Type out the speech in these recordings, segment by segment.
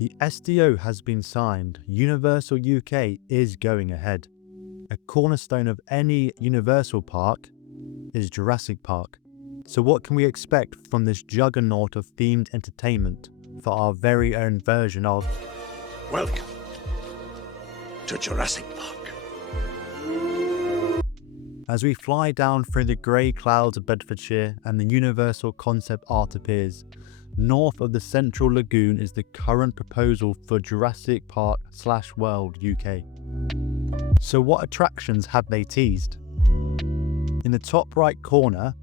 The SDO has been signed. Universal UK is going ahead. A cornerstone of any Universal park is Jurassic Park. So what can we expect from this juggernaut of themed entertainment for our very own version of Welcome to Jurassic Park. As we fly down through the grey clouds of Bedfordshire and the Universal concept art appears, north of the central lagoon is the current proposal for Jurassic Park / World UK. So what attractions have they teased? In the top right corner,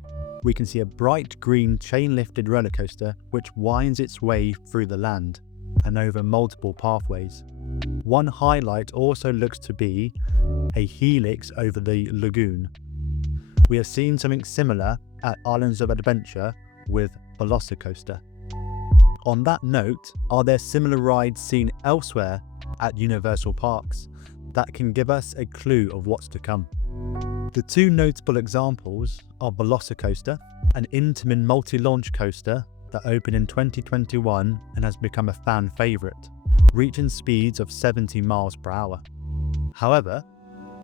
we can see a bright green chain-lifted roller coaster which winds its way through the land and over multiple pathways. One highlight also looks to be a helix over the lagoon. We have seen something similar at Islands of Adventure with Velocicoaster. On that note, are there similar rides seen elsewhere at Universal parks that can give us a clue of what's to come? The two notable examples are Velocicoaster, an Intamin multi-launch coaster that opened in 2021 and has become a fan favourite, reaching speeds of 70 miles per hour. However,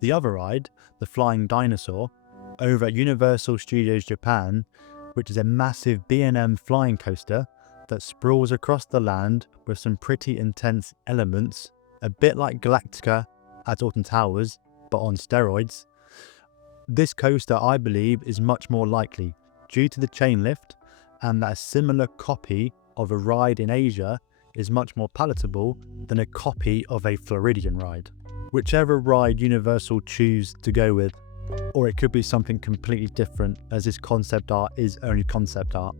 the other ride, the Flying Dinosaur, over at Universal Studios Japan, which is a massive B&M flying coaster that sprawls across the land with some pretty intense elements, a bit like Galactica at Alton Towers, but on steroids. This coaster, I believe, is much more likely due to the chain lift, and that a similar copy of a ride in Asia is much more palatable than a copy of a Floridian ride. Whichever ride Universal choose to go with, or it could be something completely different, as this concept art is only concept art,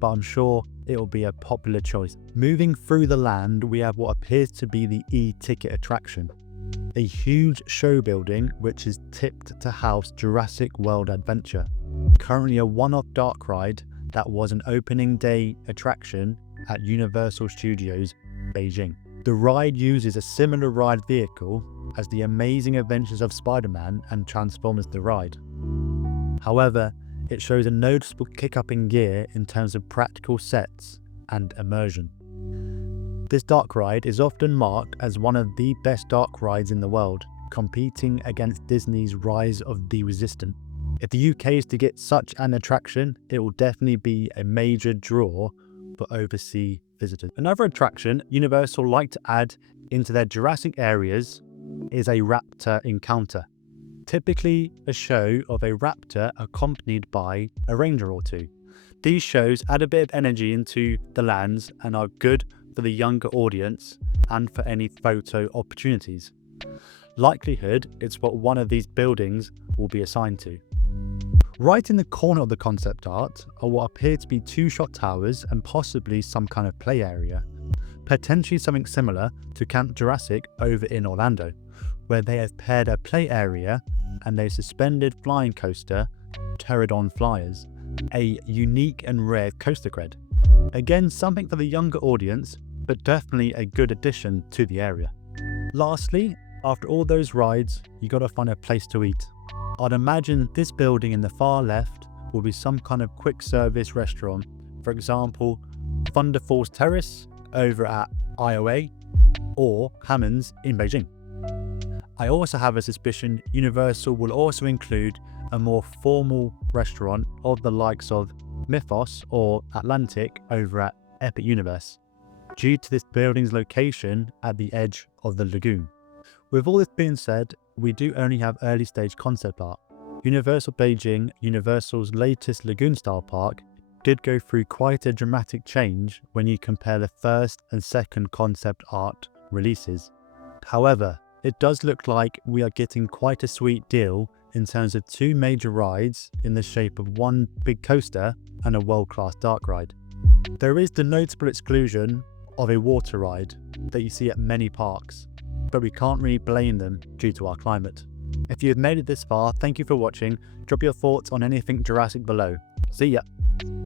but I'm sure it will be a popular choice. Moving through the land, we have what appears to be the e-ticket attraction, a huge show building which is tipped to house Jurassic World Adventure, currently a one-off dark ride that was an opening day attraction at Universal Studios Beijing. The ride uses a similar ride vehicle as the Amazing Adventures of Spider-Man and Transformers the Ride. However, it shows a noticeable kick-up in gear in terms of practical sets and immersion. This dark ride is often marked as one of the best dark rides in the world, competing against Disney's Rise of the Resistant. If the UK is to get such an attraction, it will definitely be a major draw for overseas visitors. Another attraction Universal like to add into their Jurassic areas is a raptor encounter. Typically a show of a raptor accompanied by a ranger or two. These shows add a bit of energy into the lands and are good for the younger audience and for any photo opportunities. Likelihood it's what one of these buildings will be assigned to. Right in the corner of the concept art are what appear to be two shot towers and possibly some kind of play area, potentially something similar to Camp Jurassic over in Orlando, where they have paired a play area and a suspended flying coaster, Pterodon Flyers, a unique and rare coaster cred. Again, something for the younger audience, but definitely a good addition to the area. Lastly, after all those rides, you gotta find a place to eat. I'd imagine this building in the far left will be some kind of quick service restaurant, for example, Thunder Falls Terrace over at IOA or Hammond's in Beijing. I also have a suspicion Universal will also include a more formal restaurant of the likes of Mythos or Atlantic over at Epic Universe, due to this building's location at the edge of the lagoon. With all this being said, we do only have early stage concept art. Universal Beijing, Universal's latest lagoon style park, did go through quite a dramatic change when you compare the first and second concept art releases. However, it does look like we are getting quite a sweet deal in terms of two major rides in the shape of one big coaster and a world-class dark ride. There is the notable exclusion of a water ride that you see at many parks, but we can't really blame them due to our climate. If you have made it this far, thank you for watching. Drop your thoughts on anything Jurassic below. See ya!